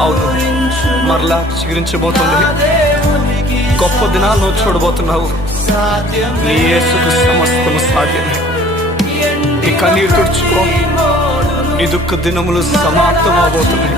అవును, మరలా చిగురించబోతుంది. గొప్ప దినాలు నువ్వు చూడబోతున్నావు. నీ యేసుకు సమస్తము సాధ్యమే. నీ కన్నీరు తుడుచుకో. నీ దుఃఖ దినములు సమాప్తం అవబోతున్నాయి.